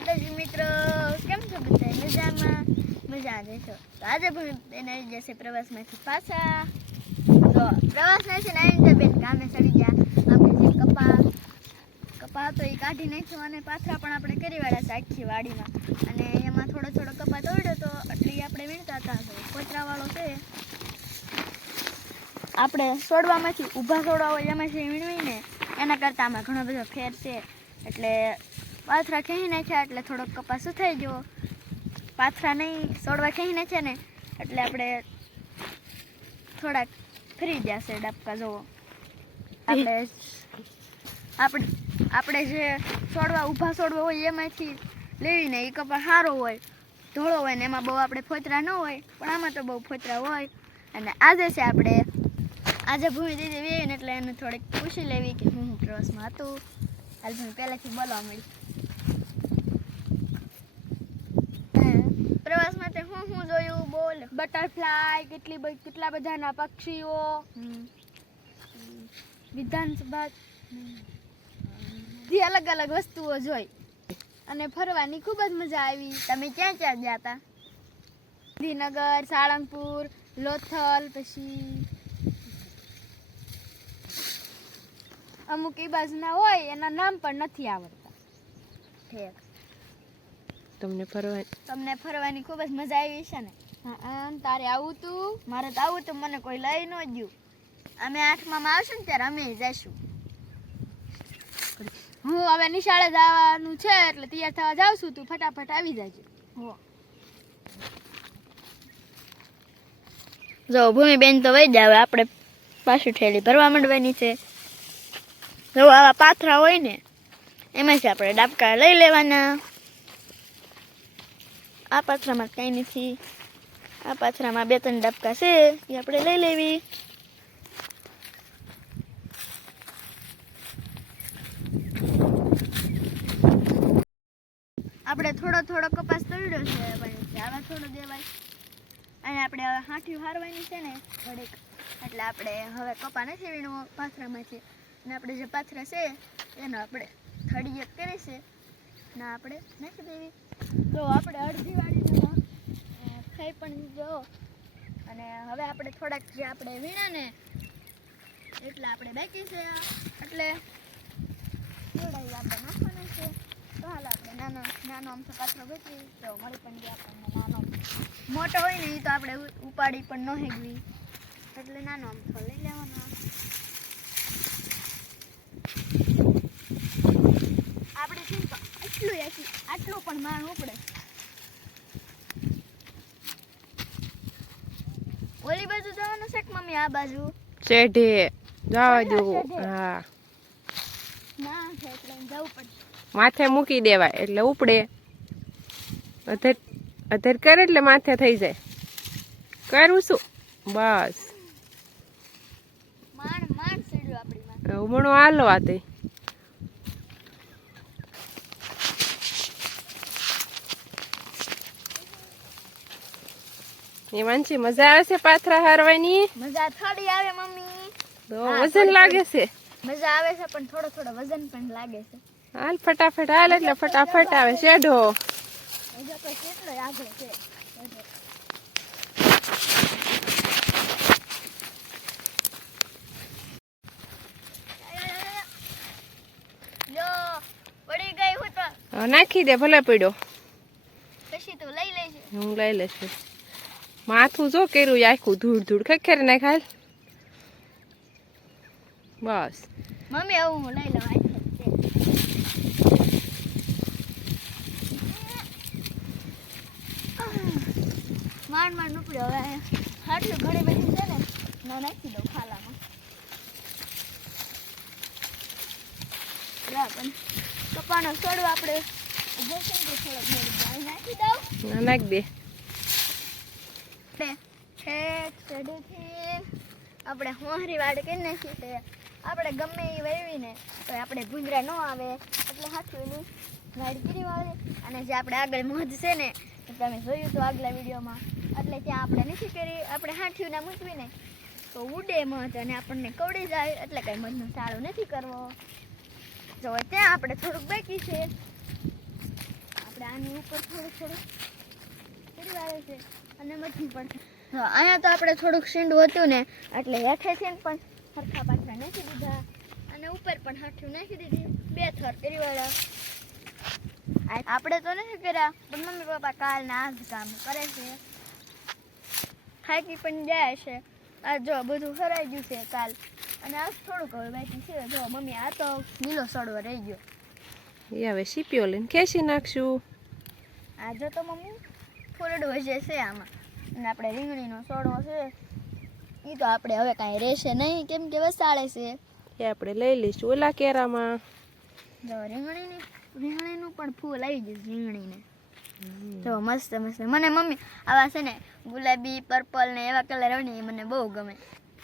માતાજી મિત્રો, કેમ છો બધા? મજામાં મજા દેશો. તો આજે બેન આવી જશે પ્રવાસમાંથી પાછા. તો પ્રવાસમાંથી આવી બેન ગામે ચડી ગયા. આપણે જે કપા હતો એ કાઢી નાખ્યો અને પાથરા પણ આપણે કરી વાળ્યા છે આખી વાડીમાં. અને એમાં થોડો કપા તોડ્યો તો એટલે આપણે વીણતા હતા. કોતરાવાળો છે આપણે છોડવામાંથી ઊભા છોડવા હોય એમાંથી વીણવીને એના કરતાં આમાં ઘણો બધો ફેર છે. એટલે પાથરા ખેંચી નાખ્યા એટલે થોડોક કપાસ સુથાઈ ગયો. પાથરા નહીં છોડવા ખેંચી નાખ્યા ને એટલે આપણે થોડાક ફરી જશે ડબકા જોવો. આપણે જે ઊભા છોડવા હોય એમાંથી લેવીને એ કપાસ સારો હોય, ધોળો હોય ને એમાં બહુ આપણે ફોતરા ન હોય, પણ આમાં તો બહુ ફોતરા હોય. અને આજે ભૂમિ દીદી વેવી ને એટલે એને થોડીક પૂછી લેવી કે હું પ્રવાસમાં હતું. હાલ ભૂમિ પહેલાંથી બોલવા મળી. પ્રવાસમાં તે હું જોયું બોલ. બટરફ્લાય, કેટલા બધાના પક્ષીઓ, વિધાનસભા જે અલગ અલગ વસ્તુઓ જોઈ અને ફરવાની ખૂબ જ મજા આવી. તમે ક્યાં ગયા હતા? ગાંધીનગર, સાળંગપુર, લોથલ, પછી અમુક એ બાજુના હોય એના નામ પણ નથી આવડતા. ઠીક. તમને ફરવાની ખૂબ જ મજા આવી છે ને? હા. તારે આવું તું? મારે તો આવું તો મને કોઈ લઈ ન ગયું. અમે 8માં આવશું ને ત્યારે અમે જઈશું. હું હવે નિશાળે જવાનું છે એટલે તૈયાર થવા જાઉં છું. તું ફટાફટ આવી જજે. હો જો ભૂમિબેન તો વહી જાવ, આપણે પાછું ઠેલી ભરવા માંડવાની છે. જો આવા પાથરા હોય ને એમાંથી આપણે ડાબકા લઈ લેવાના. આ પાથરામાં કંઈ નથી. આ પાથરામાં 2-3 ડાબકા છે એ આપણે લઈ લેવી. આપણે થોડો કપાસ તોડ્યો છે, આવા થોડો દેવાય. અને આપણે હવે હાંઠિયું હારવાની છે ને ઘડીક, એટલે આપણે હવે કપા નથી વીણવો પાથરામાંથી. અને આપણે જે પાથરા છે એનો આપણે થળીએ કરી છે ને આપણે નાખી દેવી. તો આપણે અડધી વાળી થઈ પણ જો. અને હવે આપણે થોડાક જે આપણે વીણા ને એટલે આપણે બાકી છે, એટલે થોડા આપણે નાખવાના છે. તો હાલ આપણે નાનો અમથો પાથરો ગોતવી તો મળી પણ ગયા આપણને. નાનો મોટો હોય ને એ તો આપણે ઉપાડી પણ ન હેગવી, એટલે નાનો અમથો લઈ લેવાનો. આપણે આટલું પણ માણ ઉપડે. ઓલી બાજુ જવાનું છે કે મમ્મી? આ બાજુ શેઢે જવા દો. હા, ના છે એટલે જવું પડશે. માથે મૂકી દેવાય એટલે ઉપડે. અધર કરે એટલે માથે થઈ જાય. કરું શું? બસ માણ સીડ્યું આપણી માં. ઉમણો હાલો આ તે. એ માનસી મજા આવે છે પાથરા હારવાની? મજા થોડી આવે મમ્મી. વજન લાગે છે? મજા આવે છે પણ થોડો વજન પણ લાગે છે. હાલ ફટાફટ હાલ એટલે ફટાફટ આવે શેઢો. હજુ તો કેટલો આગળ છે. યો પડી ગઈ હું તો. નાખી દે ભલે પડ્યો. પછી તો લઈ લેજે. હું લઈ લઈશ. માથું જો કર્યું આખું ધૂળ ખખેર નાખ. હાલ બસ મમ્મી હવે હું લઈ લઉં. માંડ ઉપડ્યો. હવે આટલું ઘણી બધી છે ને ના નાખી દઉં ખાલામાં. પણ કપાનો છોડવો આપણે નાખી દઉં. નાખ દે. આપણે હોહરી વાડ કરી નાખી છે. આપણે ગમે એ વાવીને તો આપણે ભૂંજરા ન આવે એટલે હાથીઓની વાડ કરી વાળે. અને જે આપણે આગળ મધ છે ને તમે જોયું તો આગલા વિડીયોમાં, એટલે ત્યાં આપણે નથી કરી. આપણે હાથીઓના મૂકવીને તો ઉડે મધ અને આપણને કવડી જાય, એટલે કંઈ મધનો સારો નથી કરવો. જો ત્યાં આપણે થોડુંક બાકી છે. આની ઉપર થોડું કરી વાળે છે અને મઠી પણ અહીંયા તો આપણે થોડુંક સીંડું હતું ને એટલે હેઠેથી પણ સરખા પાથરા નાખી દીધા અને ઉપર પણ હાથું નાખી દીધી 2 થર કરી વાળા. આપણે તો નથી કર્યા પણ મમ્મી પપ્પા કાલના આ જ કામ કરે છે. થાકી પણ જાય છે. આ જો બધું ફરાઈ ગયું છે કાલ અને આજ થોડુંક હવે બાકી છે. જો મમ્મી આ તો લીલો સડવો રહી ગયો. એ હવે સીપીઓ લઈને ખેંચી નાખશું. આ જો તો મમ્મી ફૂલડો જે છે આમાં અને આપણે રીંગણીનો સડવો છે એ તો આપણે હવે કાંઈ રહેશે નહીં કેમ કે વસાળે છે. એ આપણે લઈ લઈશું ઓલા કેરામાં. જો રીંગણીનું પણ ફૂલ આવી ગયું રીંગણીને. જો મસ્ત મસ્ત. મને મમ્મી આવા છે ને ગુલાબી પર્પલ ને એવા કલર હોય ને એ મને બહુ ગમે.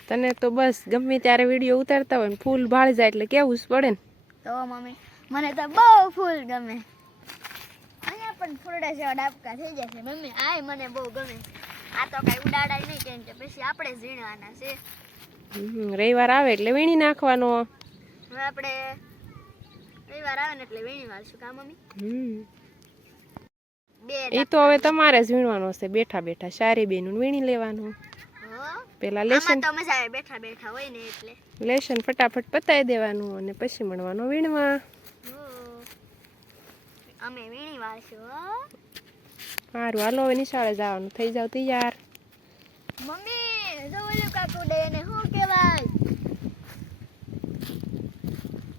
તને તો બસ ગમે ત્યારે વિડીયો ઉતારતા હોય ને ફૂલ ભાળી જાય એટલે કેવું જ પડે ને. તો મમ્મી મને તો બહુ ફૂલ ગમે. અહીંયા પણ ફૂલડા જેવા ડાબકા થઈ જાય છે મમ્મી. આય મને બહુ ગમે. આ તો કાંઈ ઉડાડાય નહીં કેમ કે પછી આપણે જ વીણવાના છે. રવિવાર આવે એટલે વીણી નાખવાનો. હવે આપણે રવિવાર આવે ને એટલે વીણી વાળશું કા મમ્મી? એ તો હવે તમારે જ વીણવાનો છે બેઠા બેઠા. સારી બેનું વીણી લેવાનું. પેલા લેશન તો મજા આવે બેઠા બેઠા હોય ને એટલે લેશન ફટાફટ પતાવી દેવાનું અને પછી મળવાનો વીણવા. અમે વીણી વાળશું. સારું હાલો હવે નિશાળે જવાનું થઈ જાવ તૈયાર. મમ્મી જો ઓલું કાકુ ડે ને શું કહેવાય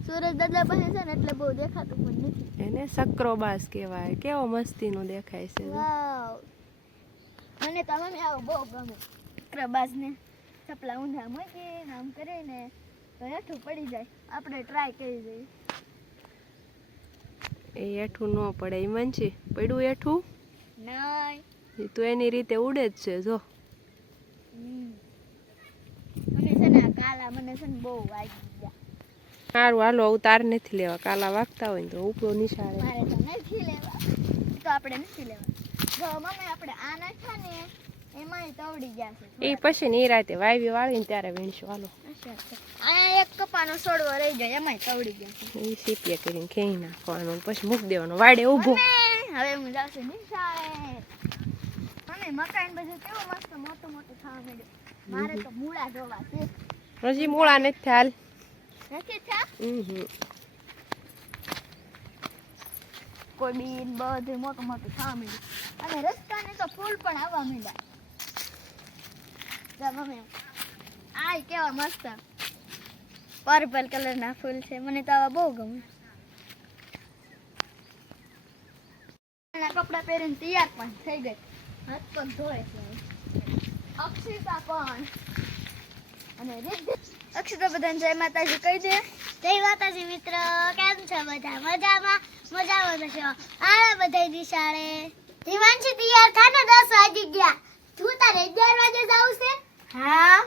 સુરજ દાદા પાસે છે ને એટલે બહુ દેખાતું પણ નથી. એને સક્રોબાસ કહેવાય. કેવો મસ્તીનો દેખાય છે. વાવ મને તો મમ્મી આવો બહુ ગમે. સક્રોબાસ ને ચપલા ઊંધા મૂકીને આમ કરીને તો હેઠું પડી જાય. આપણે ટ્રાય કરી જોઈએ. એ હેઠું ન પડે એ મંચી પડ્યું હેઠું નહીં એ તો એની રીતે ઉડે જ છે. જો મને છે ને કાલા મને છે ને બહુ વાગી ગયા. સારું હાલો આવું તાર નથી લેવા. કાલા વાગતા હોય ને તો ઉપરો નિશાળે. મારે તો નથી લેવા. તો આપણે નથી લેવા. જો મમ્મી આપણે આ નાખ્યા ને એમાંય તવડી ગયા છે. એ પછી ને એ રાતે વાવી વાળીને ત્યારે વીણશું. હાલો અહીંયા એક કપાનો છોડવો રહી ગયો એમાંય તવડી ગયા છે. એ સીપીએ કરીને ખેઈ નાખવાનું પછી મૂકી દેવાનો વાડે ઊભો. હવે હું જાઉં છું નિશાળે. મમ્મી મકાન બધું કેવું મસ્ત મોટું મોટું થવા માંડ્યું. મારે તો મૂળા જોવા છે. હજી મૂળા નથી હાલ. નથી થયા કોઈ બીન બધું મોટું મોટું થવા માંડ્યું અને રસ્તાને તો ફૂલ પણ આવવા માંડ્યા. જા મમ્મી આ કેવા મસ્ત પર્પલ કલરના ફૂલ છે. મને તો આવા બહુ ગમે. કપડા પહેરીને તૈયાર પણ થઈ ગઈ. હાથ પગ ધોય છે. અક્ષિતા પણ અને અક્ષિતા બધાને જય માતાજી કહી દે. જય માતાજી મિત્ર, કેમ છો બધા? મજામાં છો? આ બધા નિશાળે દિવાંશી તૈયાર થાને 10 વાગી ગયા. તું તારે 11 વાગે જાવ છે? હા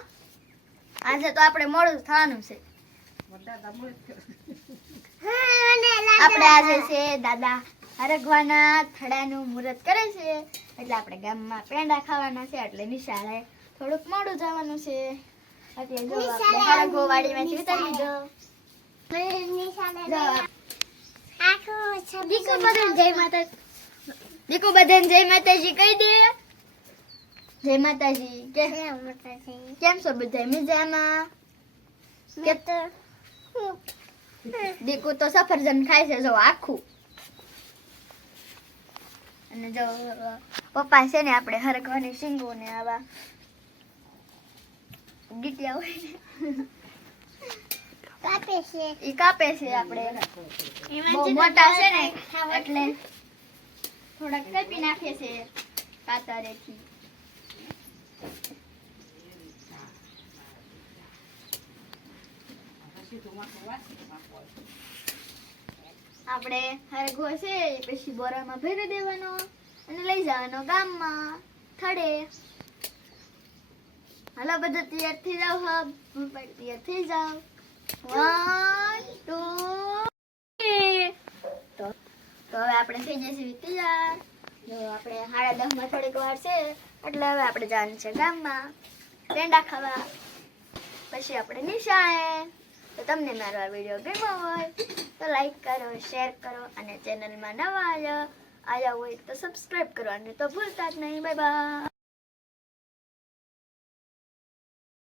આજે તો આપણે મોડું થવાનું છે. આપણે આજે છે દાદા હરગવાના થડાનું મુહૂર્ત કરે છે એટલે આપણે ગામમાં પેંડા ખાવાના છે એટલે નિશાળે થોડુંક મોડું જવાનું છે. એટલે જો આપણે હરગવો વાડીમાંથી ઉતારી લીધો. દીકુ બધાને જય માતાજી. દીકુ બધાને જય માતાજી કહી દે. જય માતાજી. કેમ છો બધા? મજામાં? દીકુ તો સફરજન ખાય છે જો આખું. અને જો પપ્પા છે ને આપણે હરગવાની શીંગો ને આવા ગીટિયા હોય ને કાપે છે આપણે. બહુ મોટા છે ને એટલે થોડાક કાપી નાખે છે કાતરેથી. આપણે હરગવો છે પછી બોરામાં ભરી દેવાનો અને લઈ જવાનો ગામમાં થડે. હાલો બધા તૈયાર થઈ જાવ. હબ તૈયાર થઈ જાવ. 1 2 તો હવે આપણે થઈ જશે તૈયાર. જો આપણે 10:30 માં થોડીક વાર છે એટલે હવે આપણે જવાનું છે ગામમાં પેંડા ખાવા. પછી આપણે નિશાળે. તો તમને મારો આ વિડીયો ગમ્યો હોય તો લાઈક કરો, શેર કરો અને ચેનલમાં નવા આવ્યો આવ્યા હોય તો સબસ્ક્રાઈબ કરવાનું તો ભૂલતા જ નહીં. Bye bye.